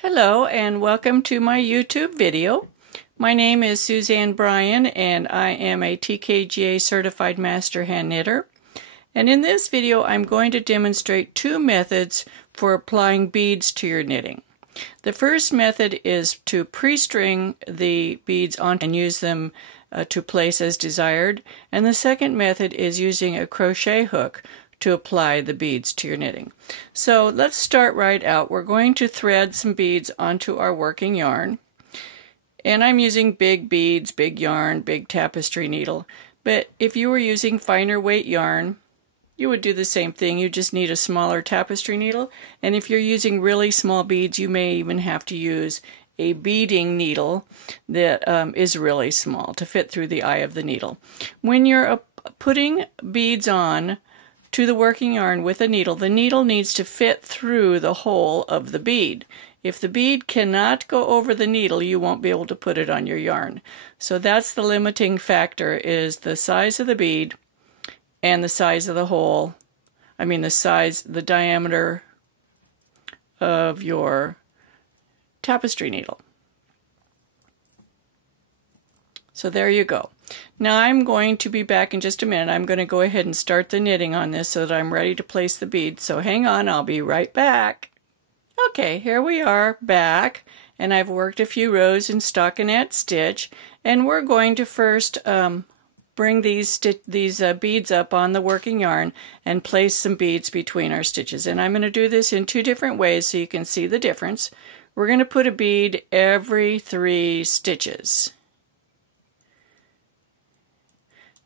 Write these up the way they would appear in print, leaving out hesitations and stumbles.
Hello and welcome to my YouTube video. My name is Suzanne Bryan and I am a TKGA certified master hand knitter. And in this video I'm going to demonstrate two methods for applying beads to your knitting. The first method is to pre-string the beads on and use them to place as desired. And the second method is using a crochet hook to apply the beads to your knitting. So let's start right out. We're going to thread some beads onto our working yarn. And I'm using big beads, big yarn, big tapestry needle. But if you were using finer weight yarn, you would do the same thing. You just need a smaller tapestry needle. And if you're using really small beads, you may even have to use a beading needle that is really small to fit through the eye of the needle. When you're putting beads on to the working yarn with a needle, the needle needs to fit through the hole of the bead. If the bead cannot go over the needle, you won't be able to put it on your yarn. So that's the limiting factor, is the size of the bead and the size of the hole. I mean the diameter of your tapestry needle. So there you go. Now I'm going to be back in just a minute. I'm going to go ahead and start the knitting on this so that I'm ready to place the beads. So hang on, I'll be right back. Okay, here we are back, and I've worked a few rows in stockinette stitch, and we're going to first bring these beads up on the working yarn and place some beads between our stitches. And I'm going to do this in two different ways so you can see the difference. We're going to put a bead every 3 stitches.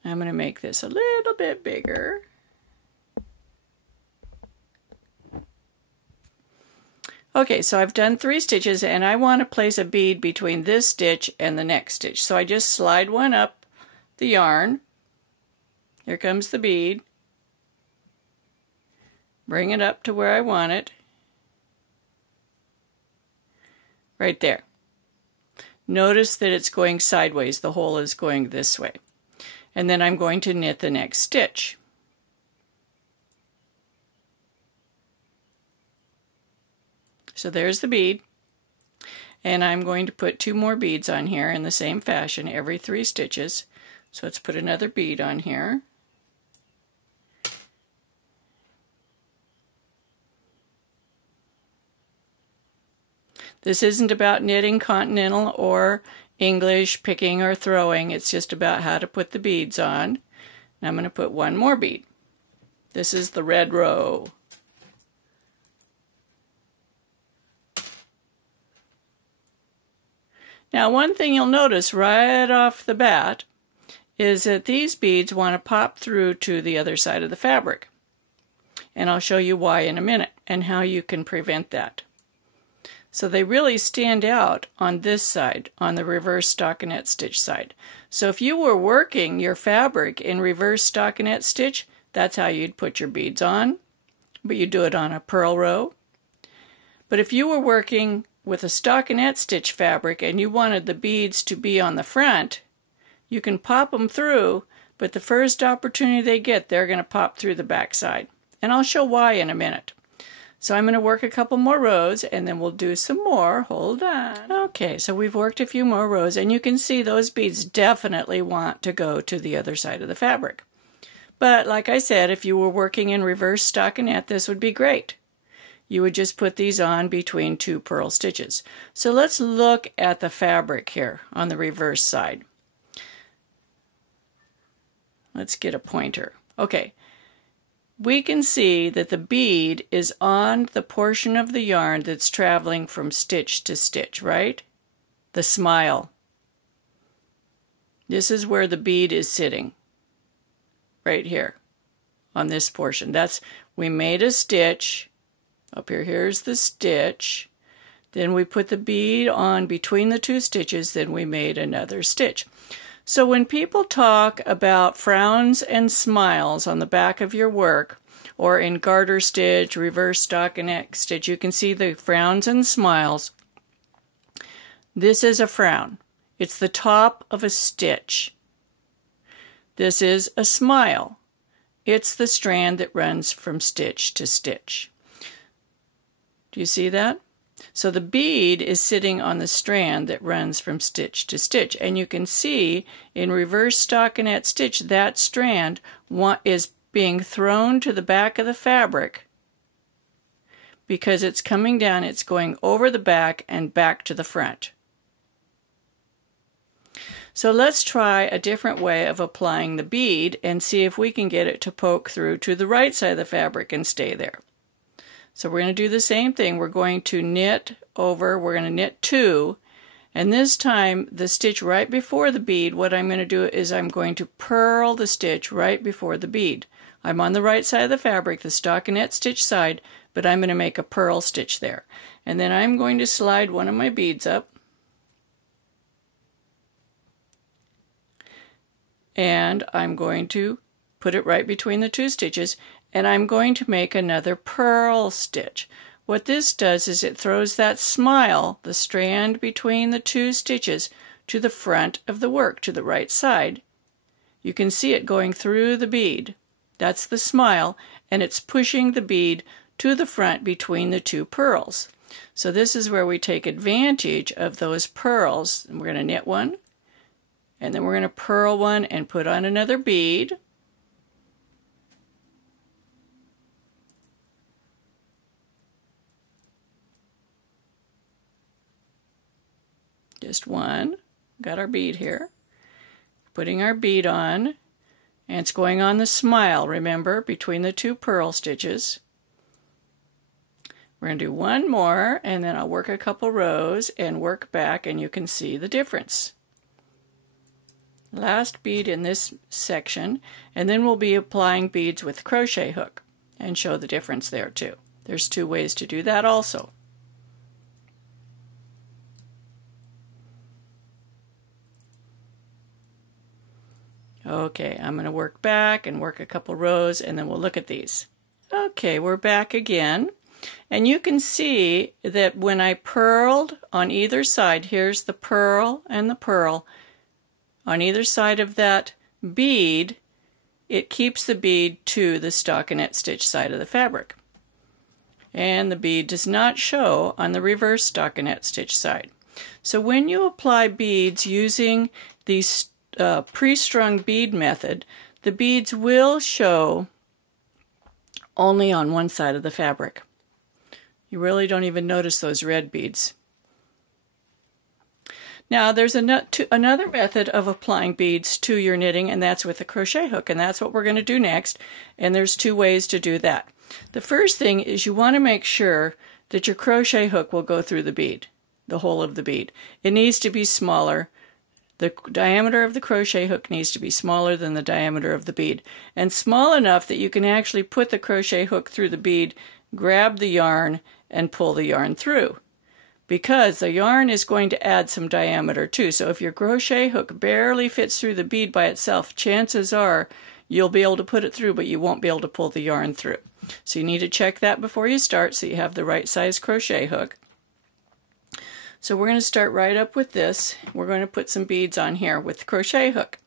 I'm going to make this a little bit bigger. Okay, so I've done 3 stitches and I want to place a bead between this stitch and the next stitch. So I just slide one up the yarn. Here comes the bead. Bring it up to where I want it. Right there. Notice that it's going sideways. The hole is going this way. And then I'm going to knit the next stitch. So there's the bead, and I'm going to put 2 more beads on here in the same fashion every 3 stitches. So let's put another bead on here. This isn't about knitting continental or English, picking or throwing. It's just about how to put the beads on. And I'm going to put 1 more bead. This is the red row. Now, one thing you'll notice right off the bat is that these beads want to pop through to the other side of the fabric. And I'll show you why in a minute and how you can prevent that. So they really stand out on this side, on the reverse stockinette stitch side. So if you were working your fabric in reverse stockinette stitch, that's how you'd put your beads on, but you do it on a purl row. But if you were working with a stockinette stitch fabric and you wanted the beads to be on the front, you can pop them through, but the first opportunity they get, they're going to pop through the back side. And I'll show why in a minute. So I'm going to work a couple more rows and then we'll do some more. Hold on. Okay, so we've worked a few more rows and you can see those beads definitely want to go to the other side of the fabric. But like I said, if you were working in reverse stockinette, this would be great. You would just put these on between 2 purl stitches. So let's look at the fabric here on the reverse side. Let's get a pointer. Okay. We can see that the bead is on the portion of the yarn that's traveling from stitch to stitch, right? The smile. This is where the bead is sitting, right here on this portion. We made a stitch. Up here, here's the stitch. Then we put the bead on between the 2 stitches, then we made another stitch. So when people talk about frowns and smiles on the back of your work, or in garter stitch, reverse stockinette stitch, you can see the frowns and smiles. This is a frown. It's the top of a stitch. This is a smile. It's the strand that runs from stitch to stitch. Do you see that? So the bead is sitting on the strand that runs from stitch to stitch, and you can see in reverse stockinette stitch that strand is being thrown to the back of the fabric because it's coming down, it's going over the back and back to the front. So let's try a different way of applying the bead and see if we can get it to poke through to the right side of the fabric and stay there. So we're going to do the same thing. We're going to knit over, we're going to knit 2, and this time the stitch right before the bead, what I'm going to do is I'm going to purl the stitch right before the bead. I'm on the right side of the fabric, the stockinette stitch side, but I'm going to make a purl stitch there. And then I'm going to slide one of my beads up, and I'm going to put it right between the 2 stitches, and I'm going to make another purl stitch. What this does is it throws that smile, the strand between the 2 stitches, to the front of the work, to the right side. You can see it going through the bead. That's the smile, and it's pushing the bead to the front between the 2 purls. So this is where we take advantage of those purls. And we're going to knit one, and then we're going to purl one and put on another bead. Just one. Got our bead here. Putting our bead on, and it's going on the smile, remember, between the 2 purl stitches. We're going to do one more, and then I'll work a couple rows and work back, and you can see the difference. Last bead in this section, and then we'll be applying beads with crochet hook and show the difference there too. There's 2 ways to do that also. Okay, I'm going to work back and work a couple rows, and then we'll look at these. Okay, we're back again, and you can see that when I purled on either side, here's the purl and the purl, on either side of that bead, it keeps the bead to the stockinette stitch side of the fabric. And the bead does not show on the reverse stockinette stitch side. So when you apply beads using these pre-strung bead method, the beads will show only on one side of the fabric. You really don't even notice those red beads. Now there's another method of applying beads to your knitting, and that's with a crochet hook, and that's what we're going to do next, and there's 2 ways to do that. The first thing is you want to make sure that your crochet hook will go through the bead, the hole of the bead. It needs to be smaller. The diameter of the crochet hook needs to be smaller than the diameter of the bead, and small enough that you can actually put the crochet hook through the bead, grab the yarn, and pull the yarn through. Because the yarn is going to add some diameter too. So if your crochet hook barely fits through the bead by itself, chances are you'll be able to put it through, but you won't be able to pull the yarn through. So you need to check that before you start so you have the right size crochet hook. So we're going to start right up with this. We're going to put some beads on here with the crochet hook.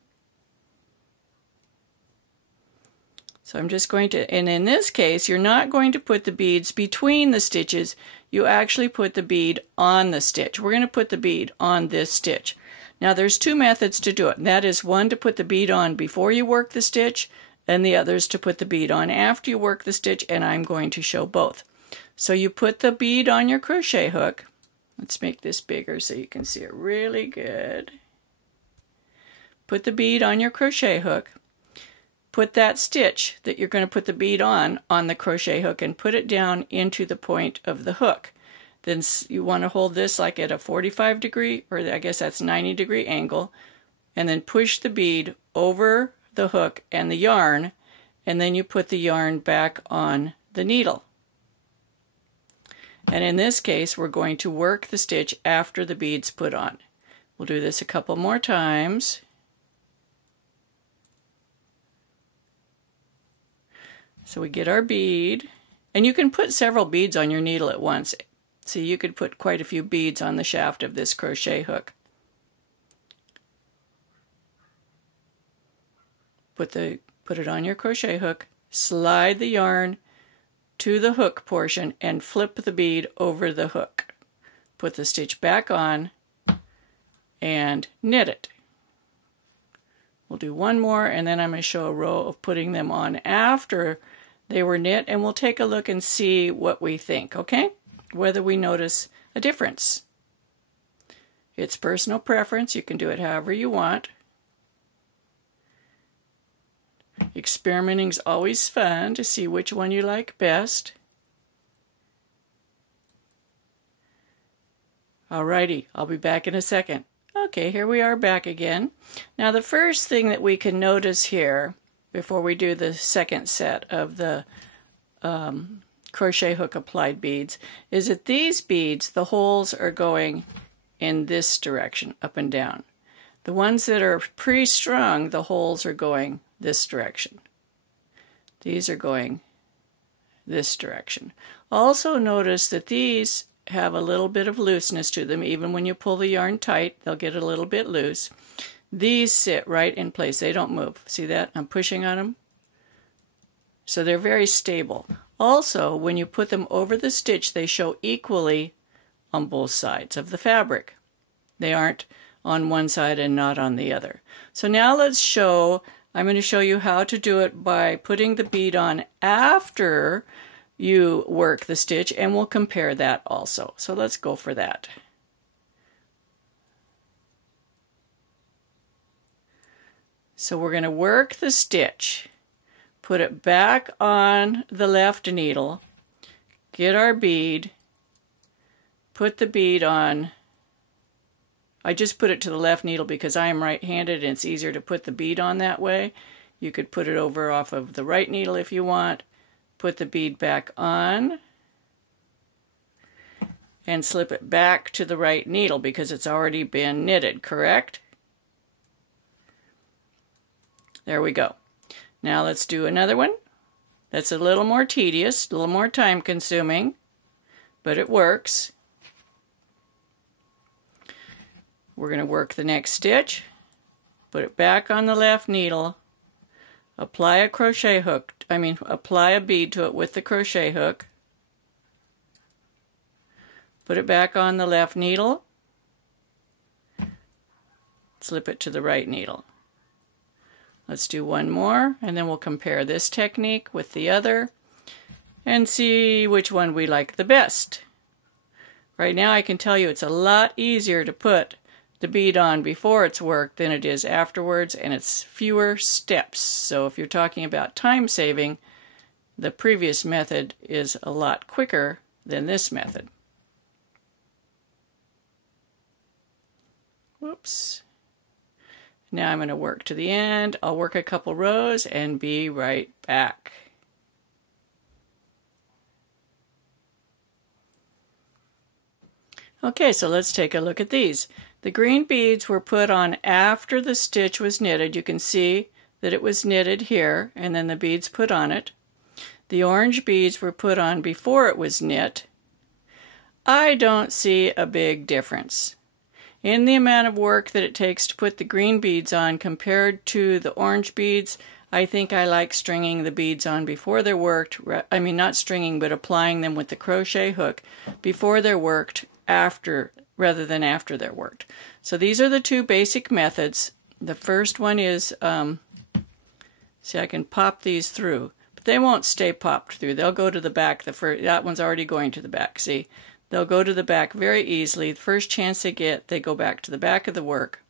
So I'm just going to, and in this case, you're not going to put the beads between the stitches. You actually put the bead on the stitch. We're going to put the bead on this stitch. Now there's 2 methods to do it. And that is one to put the bead on before you work the stitch, and the other is to put the bead on after you work the stitch, and I'm going to show both. So you put the bead on your crochet hook. Let's make this bigger so you can see it really good. Put the bead on your crochet hook. Put that stitch that you're going to put the bead on the crochet hook and put it down into the point of the hook. Then you want to hold this like at a 45 degree, or I guess that's 90 degree angle, and then push the bead over the hook and the yarn, and then you put the yarn back on the needle. And in this case, we're going to work the stitch after the bead's put on. We'll do this a couple more times. So we get our bead, and you can put several beads on your needle at once. So you could put quite a few beads on the shaft of this crochet hook. Put it on your crochet hook, slide the yarn to the hook portion, and flip the bead over the hook. put the stitch back on, and knit it. We'll do one more, and then I'm going to show a row of putting them on after they were knit, and we'll take a look and see what we think, okay? Whether we notice a difference. It's personal preference. You can do it however you want. Experimenting's always fun to see which one you like best. Alrighty, I'll be back in a second. Okay, here we are back again. Now the first thing that we can notice here, before we do the second set of the crochet hook applied beads, is that these beads, the holes are going in this direction, up and down. The ones that are pre-strung, the holes are going this direction. These are going this direction. Also notice that these have a little bit of looseness to them. Even when you pull the yarn tight, they'll get a little bit loose. These sit right in place. They don't move. See that? I'm pushing on them. So they're very stable. Also, when you put them over the stitch, they show equally on both sides of the fabric. They aren't on one side and not on the other. So now let's show, I'm going to show you how to do it by putting the bead on after you work the stitch, and we'll compare that also. So let's go for that. So we're going to work the stitch, put it back on the left needle, get our bead, put the bead on. I just put it to the left needle because I am right-handed and it's easier to put the bead on that way. You could put it over off of the right needle if you want. Put the bead back on and slip it back to the right needle because it's already been knitted, correct? There we go. Now let's do another one. That's a little more tedious, a little more time consuming, but it works. We're going to work the next stitch, put it back on the left needle, apply a crochet hook, apply a bead to it with the crochet hook, put it back on the left needle, slip it to the right needle. Let's do one more, and then we'll compare this technique with the other and see which one we like the best. Right now I can tell you it's a lot easier to put the bead on before it's worked than it is afterwards, and it's fewer steps. So if you're talking about time saving, the previous method is a lot quicker than this method. Whoops. Now I'm going to work to the end. I'll work a couple rows and be right back. Okay, so let's take a look at these. The green beads were put on after the stitch was knitted. You can see that it was knitted here, and then the beads put on it. The orange beads were put on before it was knit. I don't see a big difference in the amount of work that it takes to put the green beads on compared to the orange beads. I think I like stringing the beads on before they're worked. I mean, not stringing, but applying them with the crochet hook before they're worked, rather than after they're worked. So these are the two basic methods. The first one is, see, I can pop these through, but they won't stay popped through. They'll go to the back. That one's already going to the back. See, they'll go to the back very easily. The first chance they get, they go back to the back of the work.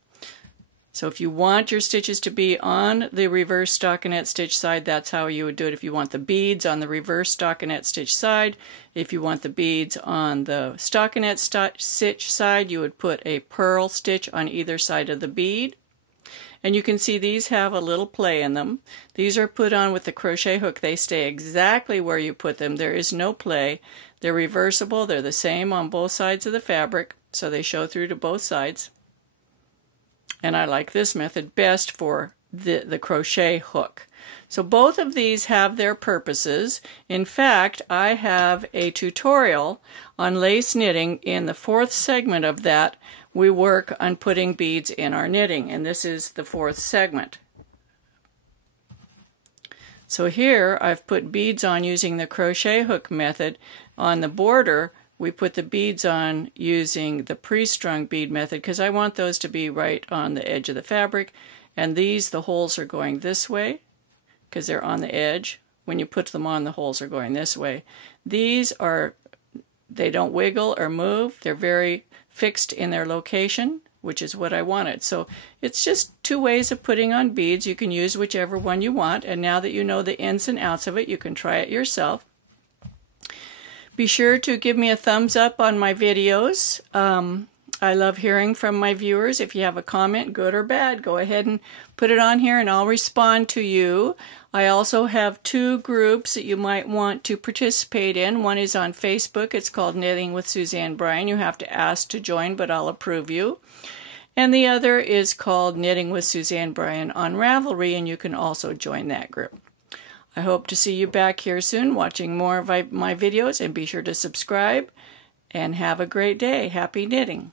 So if you want your stitches to be on the reverse stockinette stitch side, that's how you would do it. If you want the beads on the reverse stockinette stitch side, if you want the beads on the stockinette stitch side, you would put a purl stitch on either side of the bead. And you can see these have a little play in them. These are put on with the crochet hook. They stay exactly where you put them. There is no play. They're reversible. They're the same on both sides of the fabric, so they show through to both sides. And I like this method best for the crochet hook. So both of these have their purposes. In fact, I have a tutorial on lace knitting. In the 4th segment of that, we work on putting beads in our knitting, and this is the 4th segment. So here I've put beads on using the crochet hook method on the border we put the beads on using the pre-strung bead method, because I want those to be right on the edge of the fabric. And these, the holes are going this way because they're on the edge. When you put them on, the holes are going this way. These are, they don't wiggle or move. They're very fixed in their location, which is what I wanted. So it's just two ways of putting on beads. You can use whichever one you want. And now that you know the ins and outs of it, you can try it yourself. Be sure to give me a thumbs up on my videos. I love hearing from my viewers. If you have a comment, good or bad, go ahead and put it on here and I'll respond to you. I also have two groups that you might want to participate in. One is on Facebook. It's called Knitting with Suzanne Bryan. You have to ask to join, but I'll approve you. And the other is called Knitting with Suzanne Bryan on Ravelry, and you can also join that group. I hope to see you back here soon watching more of my videos, and be sure to subscribe and have a great day. Happy knitting!